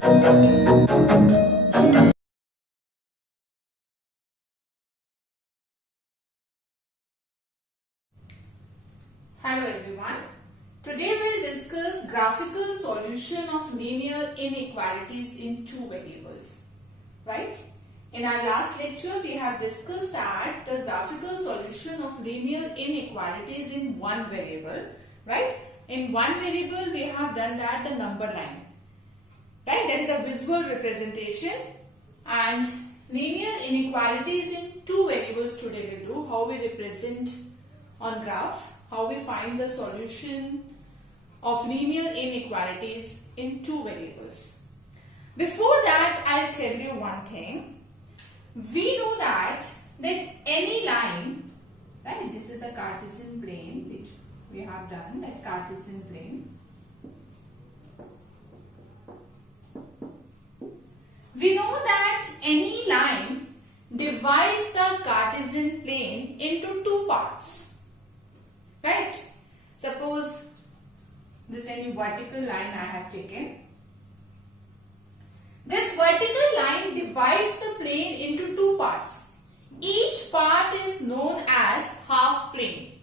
Hello everyone. Today we'll discuss graphical solution of linear inequalities in two variables. Right? In our last lecture we have discussed that the graphical solution of linear inequalities in one variable. Right? In one variable we have done that the number line. Right? That is a visual representation, and linear inequalities in two variables today we'll do how we represent on graph, how we find the solution of linear inequalities in two variables. Before that, I'll tell you one thing. We know that any line, right, this is the Cartesian plane which we have done, that Cartesian plane. We know that any line divides the Cartesian plane into two parts. Right? Suppose this any vertical line I have taken. This vertical line divides the plane into two parts. Each part is known as half plane.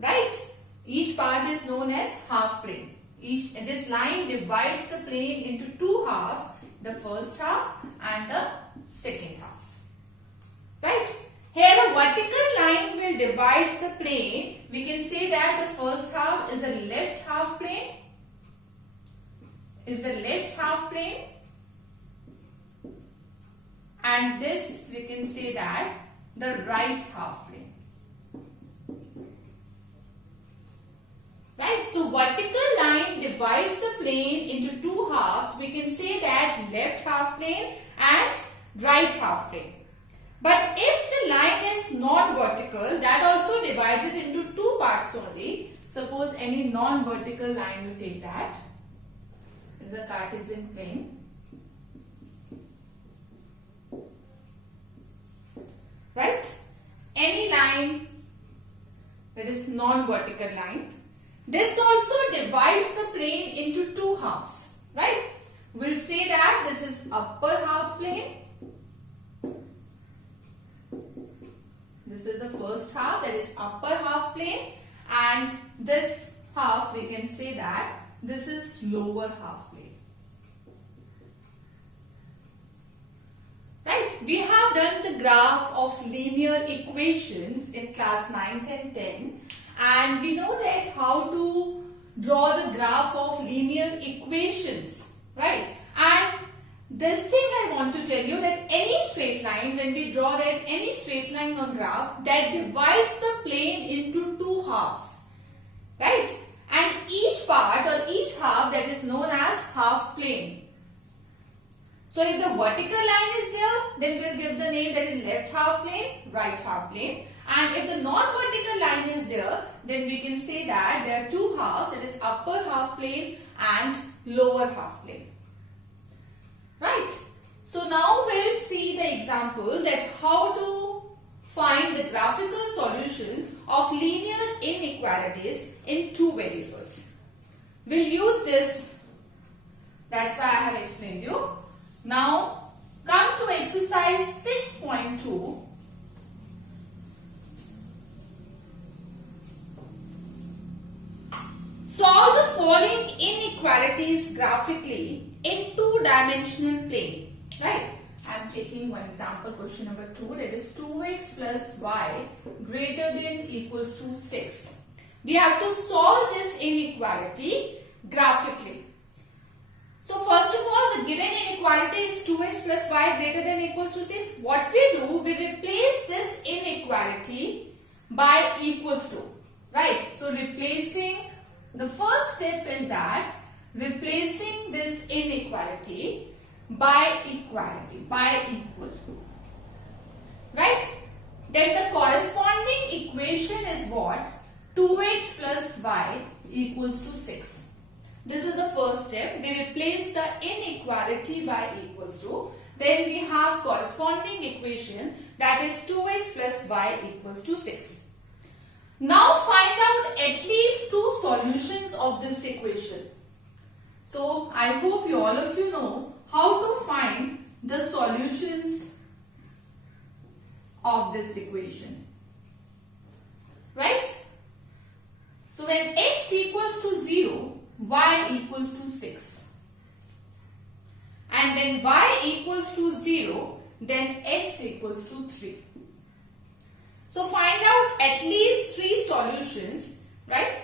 Right? Each part is known as half plane. This line divides the plane into two halves, the first half and the second half. Right? Here a vertical line will divide the plane. We can say that the first half is the left half plane. And this we can say that the right half plane. Right? So vertical line divides the plane into two halves. We can say that left half plane and right half plane. But if the line is non-vertical, that also divides it into two parts only. Suppose any non-vertical line, you take that. It is a Cartesian plane. Right? Any line that is non-vertical line. This also divides the plane into two halves. Right? We'll say that this is upper half plane. This is the first half, that is upper half plane, and this half we can say that this is lower half plane. Right? We have done the graph of linear equations in class 9th and 10, and we know that how to draw the graph of linear equations. Right? And this thing I want to tell you that any straight line, when we draw that any straight line on graph, that divides the plane into two halves. Right? And each part or each half that is known as half plane. So if the vertical line is there, then we'll give the name that is left half plane, right half plane. And if the non-vertical line is there, then we can say that there are two halves, that is upper half plane and lower half plane. Right. So now we'll see the example that how to find the graphical solution of linear inequalities in two variables. We'll use this. That's why I have explained you. Now come to exercise 6.2. Solve the following inequalities graphically in two-dimensional plane. Right? I am taking one example, question number 2, that is 2x plus y greater than equals to 6. We have to solve this inequality graphically. So first of all, the given inequality is 2x plus y greater than equals to 6. What we do, we replace this inequality by equals to. Right? So replacing, the first step is that replacing this inequality by equality, by equal. Right? Then the corresponding equation is what? 2x plus y equals to 6. This is the first step. We replace the inequality by equals to. Then we have corresponding equation, that is 2x plus y equals to 6. Now find out at least two solutions of this equation. So I hope all of you know how to find the solutions of this equation. Right? So when x equals to 0, y equals to 6. And when y equals to 0, then x equals to 3. So find out at least 3 solutions, right?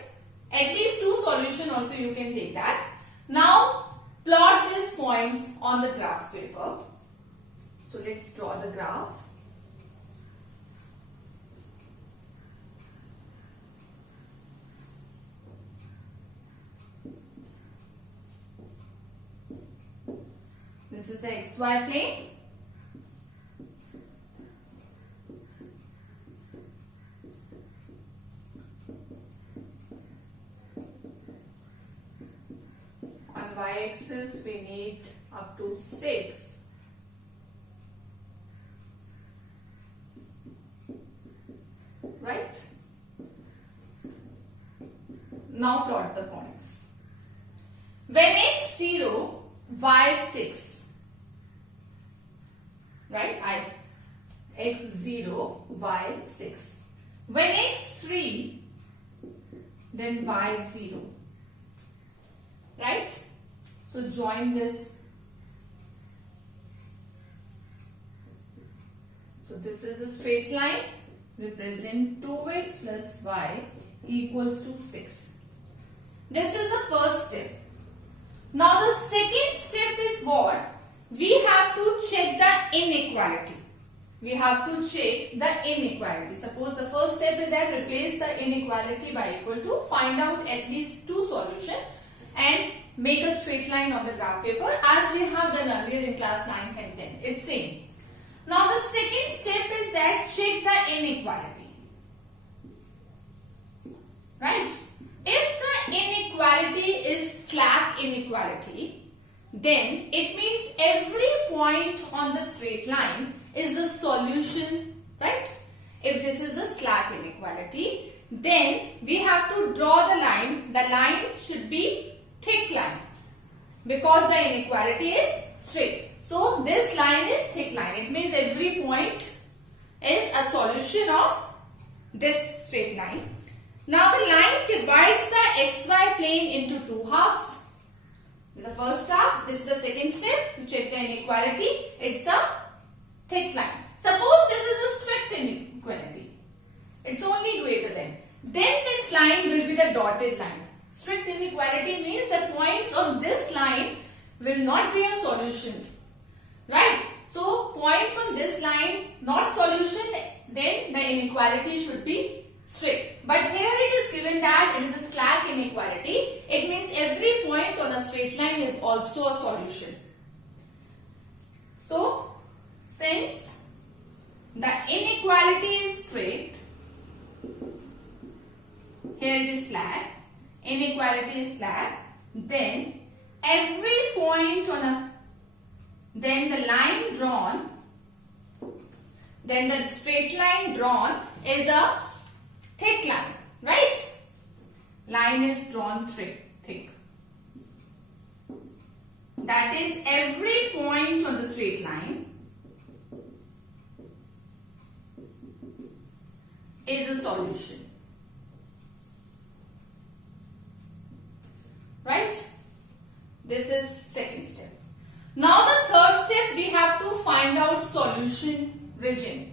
At least 2 solutions also you can take that. Now plot these points on the graph paper. So let's draw the graph. This is the xy plane. On y-axis we need up to 6. Right? Now plot the points. When x 0, y 6. Right? X 0, y 6. When x 3, then y 0. Right? So join this. So this is the straight line. Represent 2x plus y equals to 6. This is the first step. Now the second step is what? We have to check the inequality. We have to check the inequality. Suppose the first step is that replace the inequality by equal to, find out at least 2 solutions and make a straight line on the graph paper as we have done earlier in class 9th and 10th. It's same. Now the second step is that check the inequality. Right? If the inequality is slack inequality, then it means every point on the straight line is a solution, right? If this is the slack inequality, then we have to draw the line. The line should be thick line because the inequality is straight. So this line is thick line. It means every point is a solution of this straight line. Now the line divides the xy plane into 2 halves. This is the first step. This is the second step to check the inequality. It's the thick line. Suppose this is a strict inequality. It's only greater than. Then this line will be the dotted line. Strict inequality means the points on this line will not be a solution. Right? So points on this line not solution, then the inequality should be strict. But here it is given that it is a slack inequality. It means every point on a straight line is also a solution. So since the inequality is straight, here it is slack, inequality is slack, then every point on a, then the line drawn, then the straight line drawn is a thick line, right? Line is drawn thick. That is every point on the straight line is a solution. Right? This is second step. Now the third step, we have to find out solution region.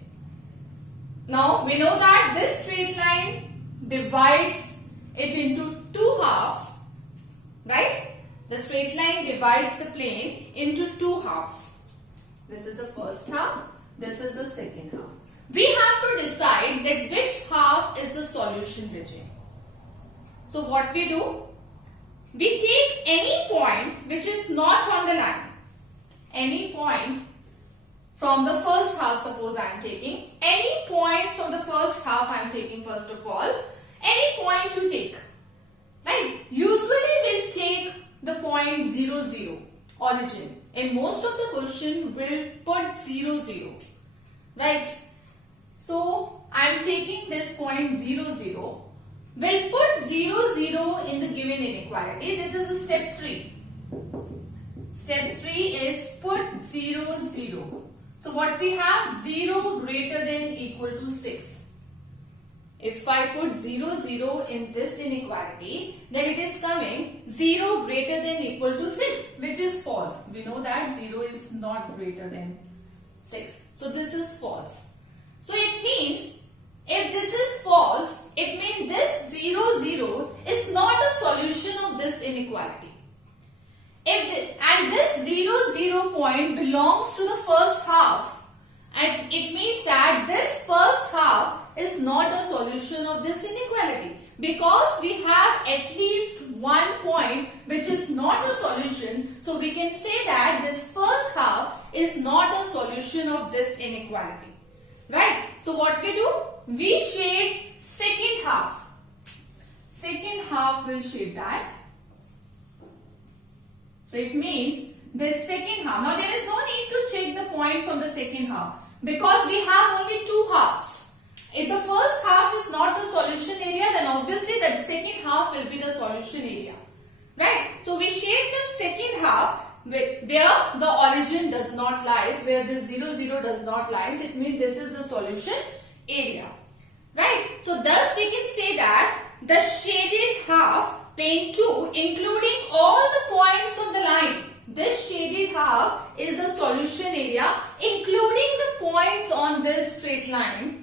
Now we know that this straight line divides it into 2 halves, right? The straight line divides the plane into 2 halves. This is the first half, this is the second half. We have to decide that which half is the solution region. So what we do? We take any point which is not on the line. Any point from the first half, suppose I am taking. Any point from the first half I am taking first of all. Any point you take. Right? Usually we'll take the point 0, 0, origin. In most of the question we'll put 0, 0. Right? So I am taking this point 0, 0. We'll put 0, 0 in the given inequality. This is the step 3. Step 3 is put 0, 0. So what we have, 0 greater than equal to 6. If I put 0, 0 in this inequality, then it is coming 0 greater than equal to 6, which is false. We know that 0 is not greater than 6. So this is false. So it means, if this is false, it means this 0, 0 is not a solution of this inequality. And this 0, 0 point belongs to the first half, and it means that this first half is not a solution of this inequality, because we have at least one point which is not a solution. So we can say that this first half is not a solution of this inequality, right? So what we do, we shade second half. Second half will shade that. So it means this second half. Now there is no need to check the point from the second half, because we have only two halves. If the first half is not the solution area, then obviously the second half will be the solution area, right? So we shade the second half where the origin does not lies, where the 0, 0 does not lies. It means this is the solution area, right? So thus we can say that the shaded half, plane 2, including all the points on the line, this shaded half is the solution area, including the points on this straight line,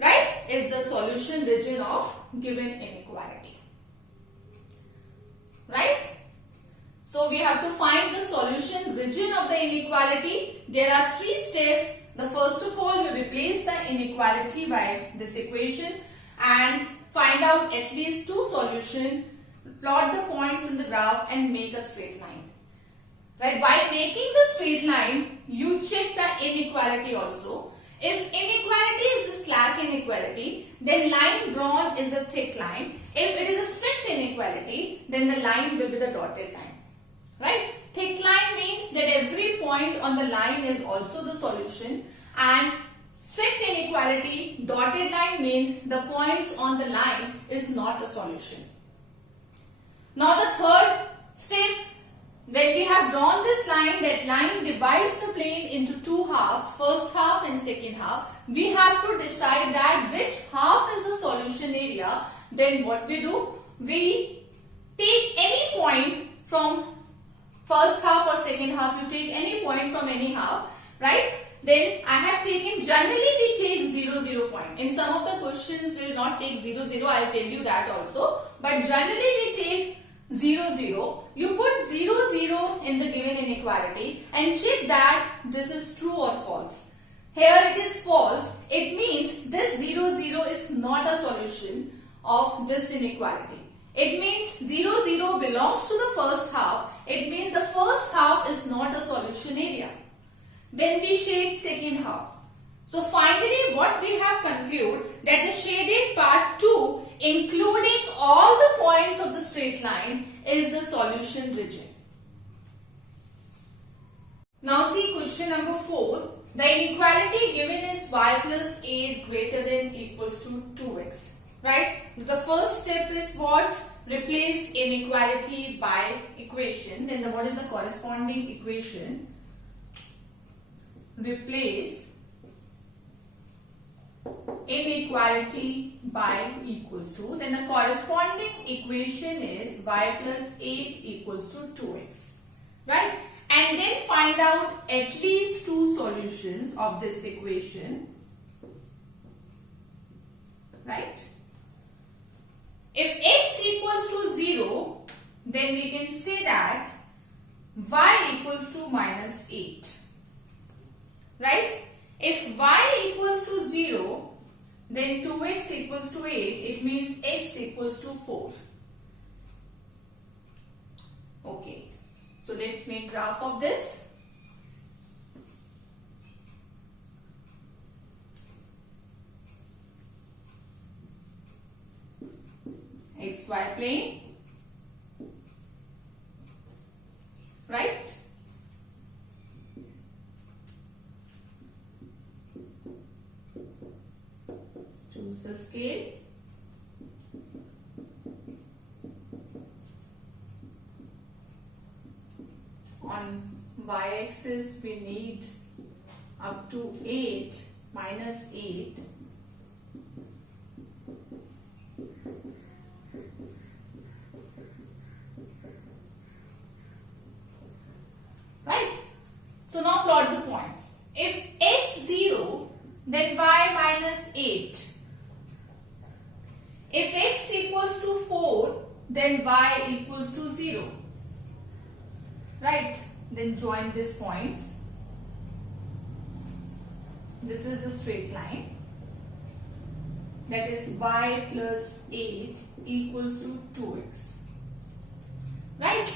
right, is the solution region of given inequality, right? So we have to find the solution region of the inequality. There are 3 steps. The first of all, you replace the inequality by this equation and find out at least 2 solutions, plot the points in the graph and make a straight line. Right? By making the straight line, you check the inequality also. If inequality is the slack inequality, then line drawn is a thick line. If it is a strict inequality, then the line will be the dotted line. Right? Thick line means that every point on the line is also the solution, and strict inequality, dotted line, means the points on the line is not a solution. Now the third step, when we have drawn this line, that line divides the plane into 2 halves, first half and second half. We have to decide that which half is the solution area. Then what we do, we take any point from first half or second half. You take any point from any half, right? Then I have taken, generally we take 0, 0 point. In some of the questions we will not take 0, 0, I will tell you that also. But generally we take 0, 0. You put 0, 0 in the given inequality and check that this is true or false. Here it is false. It means this 0, 0 is not a solution of this inequality. It means 0, 0 belongs to the first half. It means the first half is not a solution area. Then we shade second half. So finally what we have concluded, that the shaded part 2, including all the points of the straight line, is the solution region. Now see question number 4. The inequality given is y plus 8 greater than equals to 2x. Right? The first step is what? Replace inequality by equation. Then what is the corresponding equation? Replace inequality by equals to. Then the corresponding equation is y plus 8 equals to 2x. Right? And then find out at least 2 solutions of this equation. Right? If x equals to 0, then we can say that y equals to minus 8. Right? If y equals to 0, then 2x equals to 8. It means x equals to 4. Okay. So let's make graph of this. XY plane, right? Choose the scale. on y-axis we need up to 8 minus 8. Right? So now plot the points. If x 0, then y minus 8. If x equals to 4, then y equals to 0. Right? Then join these points. This is the straight line. That is y plus 8 equals to 2x. Right?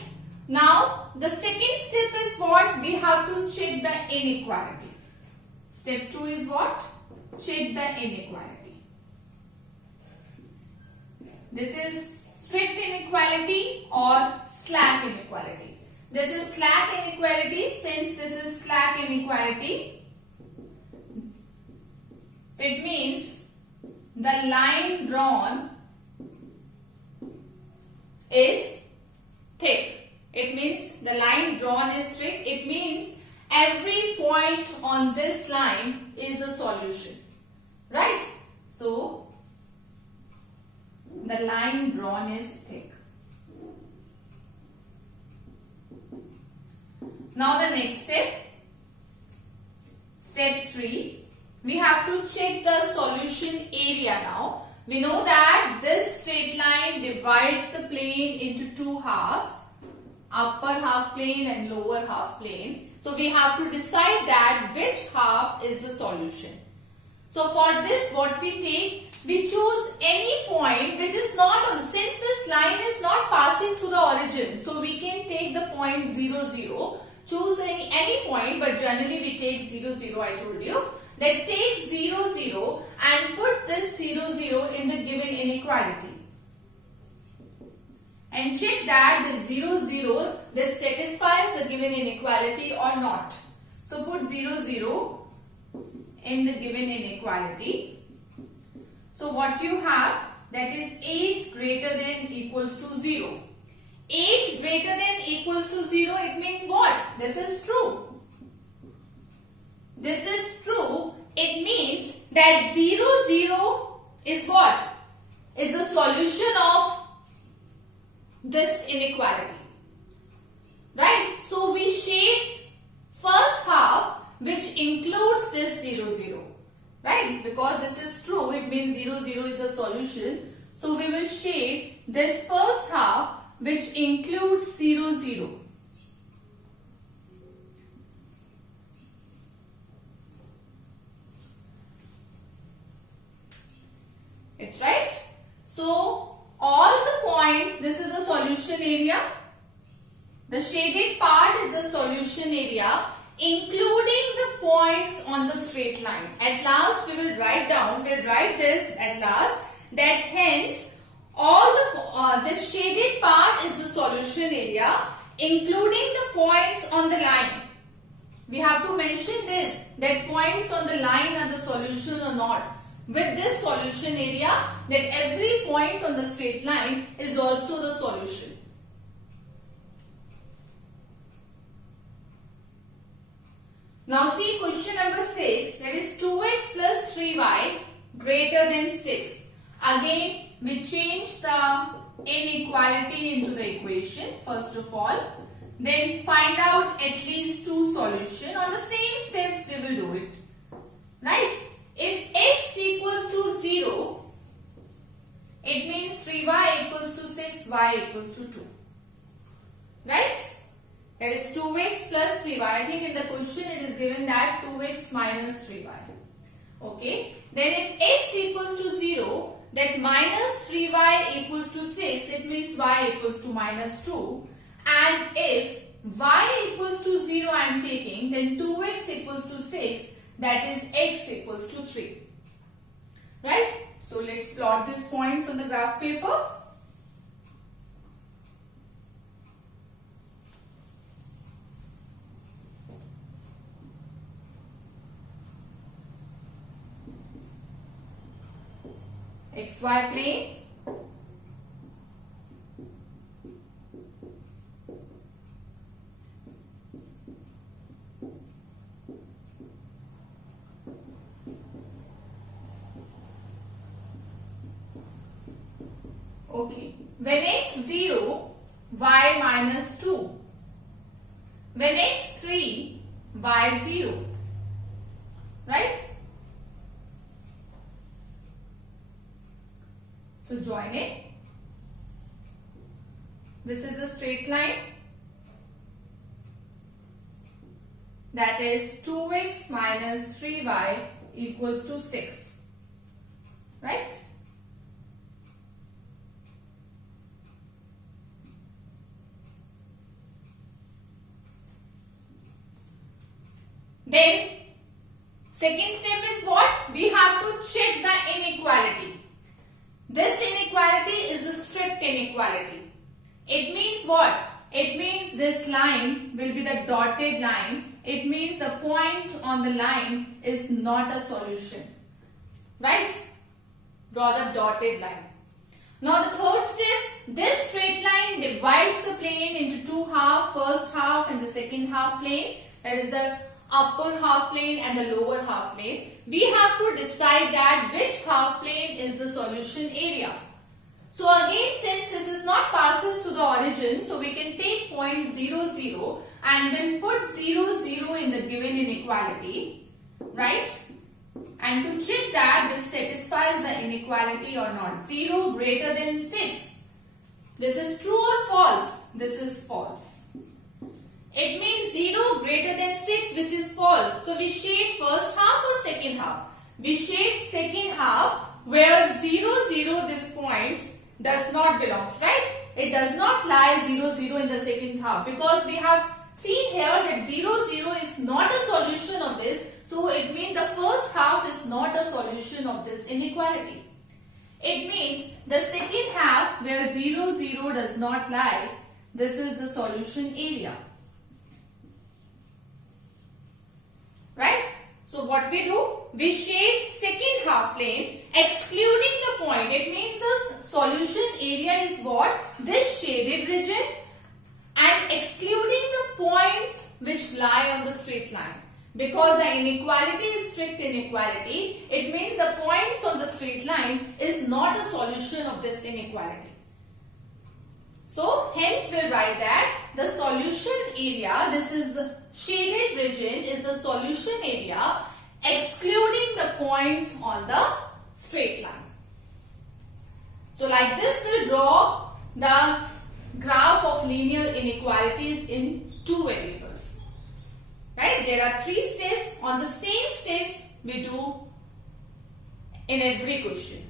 Now, the second step is what? We have to check the inequality. Step 2 is what? Check the inequality. This is strict inequality or slack inequality. This is slack inequality. Since this is slack inequality, it means the line drawn is thick. It means the line drawn is thick. It means every point on this line is a solution. Right? So, the line drawn is thick. Now the next step, step 3, we have to check the solution area now. We know that this straight line divides the plane into two halves, upper half plane and lower half plane. So we have to decide that which half is the solution. So for this, what we take, we choose any point which is not on, since this line is not passing through the origin, so we can take the point 0, 0. Choose any point, but generally we take 0, 0, I told you. Then take 0, 0 and put this 0, 0 in the given inequality. And check that this 0, 0, this satisfies the given inequality or not. So put 0, 0 in the given inequality. So what you have, that is 8 greater than equals to 0. 8 greater than equals to 0, it means what? This is true. This is true. It means that 0, 0 is what? Is the solution of this inequality. Right? So we shape first half which includes this 0, 0. Right? Because this is true, it means 0, 0 is the solution. So we will shape this first half which includes 0, 0. It's right. So all the points, this is the solution area. The shaded part is the solution area, including the points on the straight line. At last we will write down, we'll write this at last, that hence all the this shaded part is the solution area, including the points on the line. We have to mention this, that points on the line are the solution or not. With this solution area, that every point on the straight line is also the solution. Now see question number 6, that is 2x plus 3y greater than 6. Again, we change the inequality into the equation first of all. Then find out at least two solutions. On the same steps we will do it. Right? If x equals to 0, it means 3y equals to 6, y equals to 2. Right? That is 2x plus 3y. I think in the question it is given that 2x minus 3y. Okay. Then if x equals to 0, that minus 3y equals to 6, it means y equals to minus 2. And if y equals to 0 I am taking, then 2x equals to 6, that is x equals to 3. Right? So let's plot these points on the graph paper. XY plane, When x 0, y minus 2. When x 3, y 0. Right? So join it. This is the straight line. That is 2x minus 3y equals to 6. Right? Then, second step is what? We have to check the inequality. This inequality is a strict inequality. It means what? It means this line will be the dotted line. It means the point on the line is not a solution. Right? Draw the dotted line. Now the third step, this straight line divides the plane into two halves, first half and the second half plane. That is the upper half plane and the lower half plane. We have to decide that which half plane is the solution area. So again, since this is not passes to the origin, so we can take point 0, 0 and then put 0, 0 in the given inequality, right? And to check that this satisfies the inequality or not. 0 greater than 6. This is true or false? This is false. It means 0 greater than 6, which is false. So we shade first half or second half? We shade second half where 0, 0 this point does not belongs, right? It does not lie 0, 0 in the second half because we have seen here that 0, 0 is not a solution of this. So it means the first half is not a solution of this inequality. It means the second half where 0, 0 does not lie, this is the solution area. Right? So what we do? We shade second half plane excluding the point. It means the solution area is what? This shaded region and excluding the points which lie on the straight line. Because the inequality is strict inequality, it means the points on the straight line is not a solution of this inequality. So hence we'll write that the solution area, this is the shaded region, is the solution area excluding the points on the straight line. So like this we'll draw the graph of linear inequalities in two variables. Right? There are three steps. On the same steps we do in every question.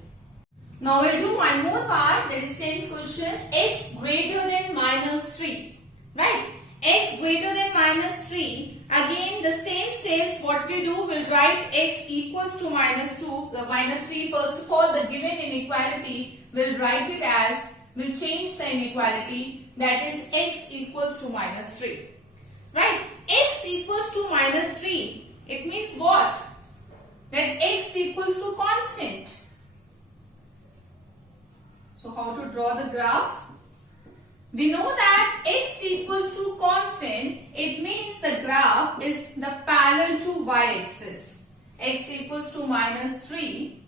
Now we'll do one more part, that is 10th question, x greater than minus 3. Right? X greater than minus 3. Again the same steps, what we do, we'll write x equals to minus 2. The minus 3, first of all the given inequality, we'll write it as, we'll change the inequality, that is x equals to minus 3. Right? X equals to minus 3. It means what? That x equals to constant. So how to draw the graph? We know that x equals to constant. It means the graph is the parallel to y-axis. X equals to minus 3.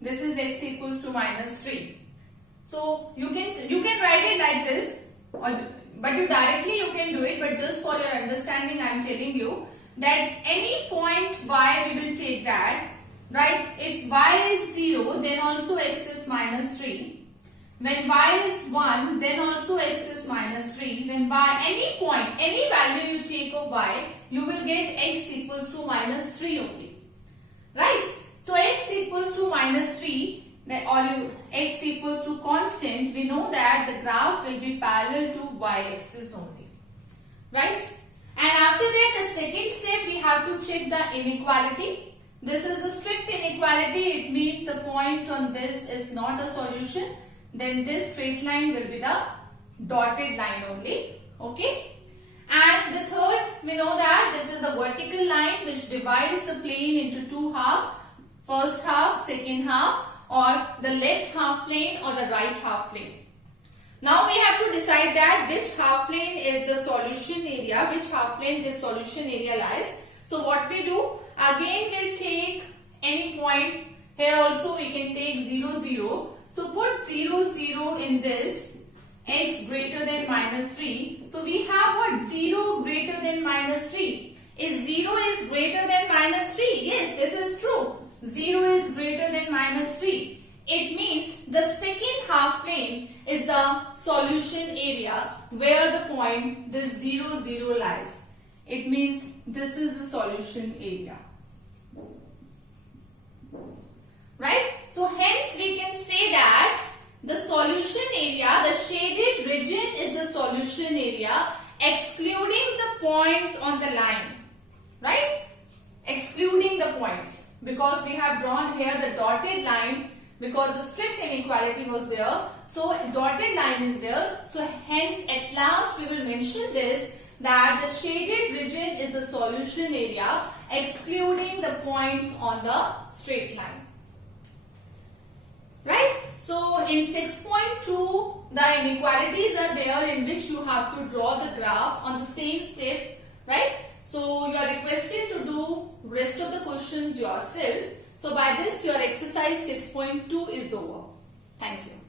This is x equals to minus 3. So you can write it like this, but you can do it. But just for your understanding, I am telling you that any point y we will take that, right? If y is 0, then also x is minus 3. When y is 1, then also x is minus 3. When by any point, any value you take of y, you will get x equals to minus 3 only. Right? So x equals to minus 3 or x equals to constant, we know that the graph will be parallel to y-axis only. Right? And after that, the second step, we have to check the inequality. This is a strict inequality. It means the point on this is not a solution. Then this straight line will be the dotted line only. Okay? And the third, we know that this is the vertical line which divides the plane into two halves. First half, second half, or the left half plane or the right half plane. Now we have to decide that which half plane is the solution area, which half plane this solution area lies. So what we do, again we'll take any point. Here also we can take 0, 0. So put 0, 0 in this, x greater than minus 3. So we have what? 0 greater than minus 3. Is 0 is greater than minus 3? Yes, this is true. 0 is greater than minus 3. It means the second half plane is the solution area where the point this 0, 0 lies. It means this is the solution area. Right? So hence we can say that the solution area, the shaded region is the solution area excluding the points on the line. Right? Excluding the points, because we have drawn here the dotted line because the strict inequality was there. So dotted line is there. So hence at last we will mention this, that the shaded region is the solution area excluding the points on the straight line. Right? So in 6.2 the inequalities are there in which you have to draw the graph on the same step. Right? So you are requested to do rest of the questions yourself. So by this your exercise 6.2 is over. Thank you.